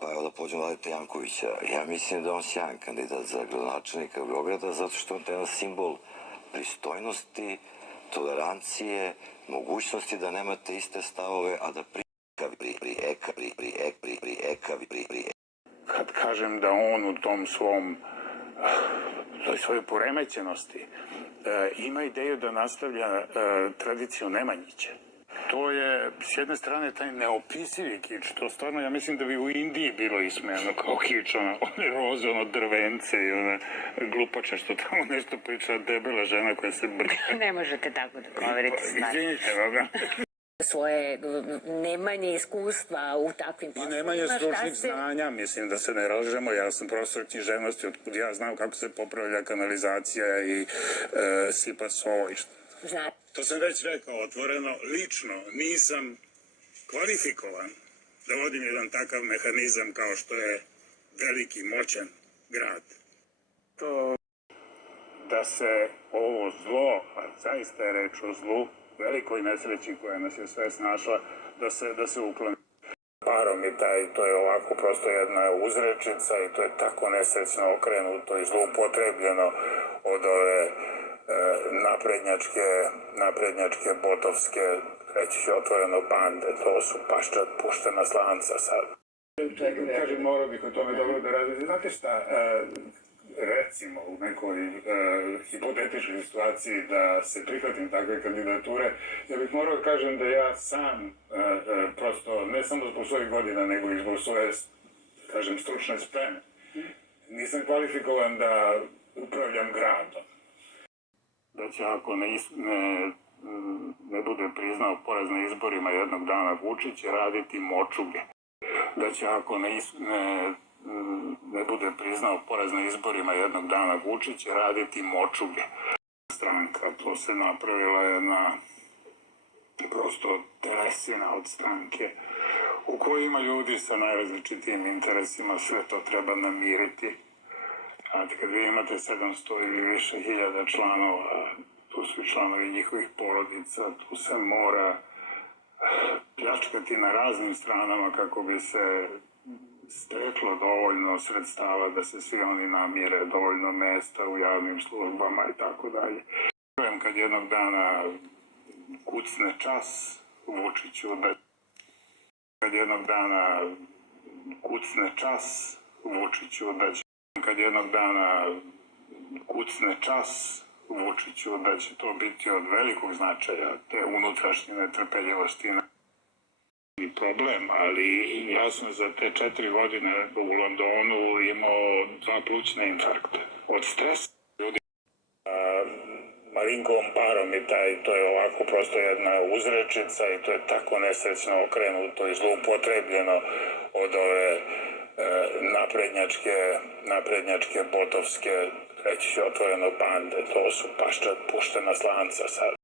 Pa evo da pođemo Vladeta Jankovića. Ja mislim da on sjajan kandidat za gradonačelnika Beograda zato što on jedan simbol pristojnosti, tolerancije, mogućnosti da nemate iste stavove, a da Kad kažem da on u tom toj svojoj poremećenosti ima ideju da nastavlja tradiciju Nemanjića. To je, s jedne strane, taj neopisivi kič. To stvarno, ja mislim da bi u Indiji bilo ismejano kao kič, one roze, drvence i one glupače što tamo nešto priča, debela žena koja se brka. Ne možete tako da govorite stvari. Izvinite, vaga. Svoje nemanje iskustva u takvim poslovima. I nemanje stručnih znanja, mislim da se ne lažemo. Ja sam profesor književnosti, otkud ja znam kako se popravlja kanalizacija i sipa sovo i što. Znate. To sam već rekao otvoreno, lično nisam kvalifikovan da vodim jedan takav mehanizam kao što je veliki, moćan grad. To da se ovo zlo, a zaista je reč o zlu, velikoj nesreći koja nas je sve snašla, da se ukloni. Parom i to je ovako prosto jedna uzrečica i to je tako nesrećno okrenuto i zloupotrebljeno od ove naprednjačke, botovske, reći će otvoreno bande, to su paščad puštena slanca sad. Kažem, morao bih o tome dobro da razmišljam. Znate šta, recimo u nekoj hipotetičkoj situaciji da se prihvatim takve kandidature, ja bih morao kažem da ja sam, prosto, ne samo zbog svojih godina, nego i zbog svoje, kažem, stručne spreme, nisam kvalifikovan da upravljam gradom. Da će ako ne bude priznao poraz na izborima jednog dana Vučić raditi močuge. Da će ako ne bude priznao poraz na izborima jednog dana Vučić raditi močuge. Stranka, to se napravila jedna prosto telesina od stranke u kojoj ima ljudi sa najrazličitijim interesima, sve to treba namiriti. Znate, kad vi imate 700 ili više hiljada članova, tu su i članovi njihovih porodica, tu se mora pljačkati na raznim stranama kako bi se steklo dovoljno sredstava da se svi oni namire, dovoljno mesta u javnim službama i tako dalje. Kad jednog dana kucne čas Vučiću da kad jednog dana kucne čas Vučiću da će to biti od velikog značaja, te unutrašnje netrpeljivosti i problem, ali ja sam za te 4 godine u Londonu imao 2 plućne infarkte. Od stresa ljudi Marinkovom parom i to je ovako prosto jedna uzrečica i to je tako nesrećno okrenuto i zloupotrebljeno od ove naprednjačke, botovske, reći će otvoreno bande, to su paščad puštena slanca sad.